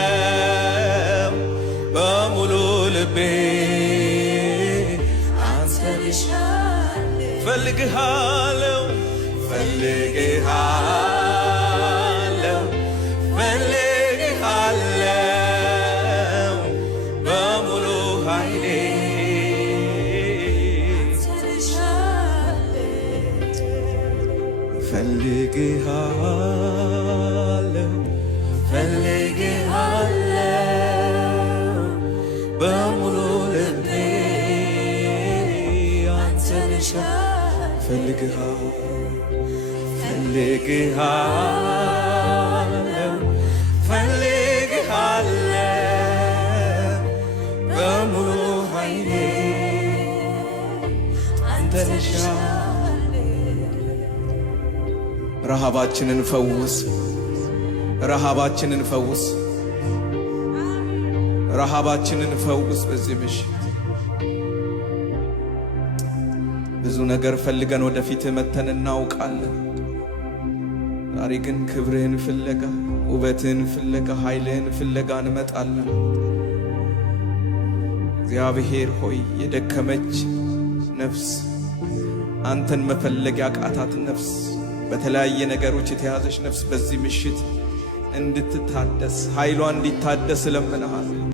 ፈልግሃለው በሙሉ ልቤ አንተን እሻለሁ ፈልግሃለው ፈልግሃለው ፈልግሃለው በሙሉ ኃይሌ አንተን እሻለሁ ፈልግሃለው ፈልግሃለው በሙሉ ልቤ አንተን እሻለሁ ፈልግሃለው ፈልግሃለው በሙሉ ኃይሌ አንተን እሻለሁ። ረሃባችንን ፈውስ፣ ረሃባችንን ፈውስ፣ ረሃባችንን ፈውስ። በዚህ ምሽት ብዙ ነገር ፈልገን ወደፊት መተን እናውቃለን። ዛሬ ግን ክብርህን ፍለጋ፣ ውበትህን ፍለጋ፣ ኃይልህን ፍለጋ እንመጣለን። እግዚአብሔር ሆይ የደከመች ነፍስ፣ አንተን መፈለግ ያቃታት ነፍስ፣ በተለያየ ነገሮች የተያዘች ነፍስ በዚህ ምሽት እንድትታደስ ኃይሏ እንዲታደስ እለምንሃለሁ።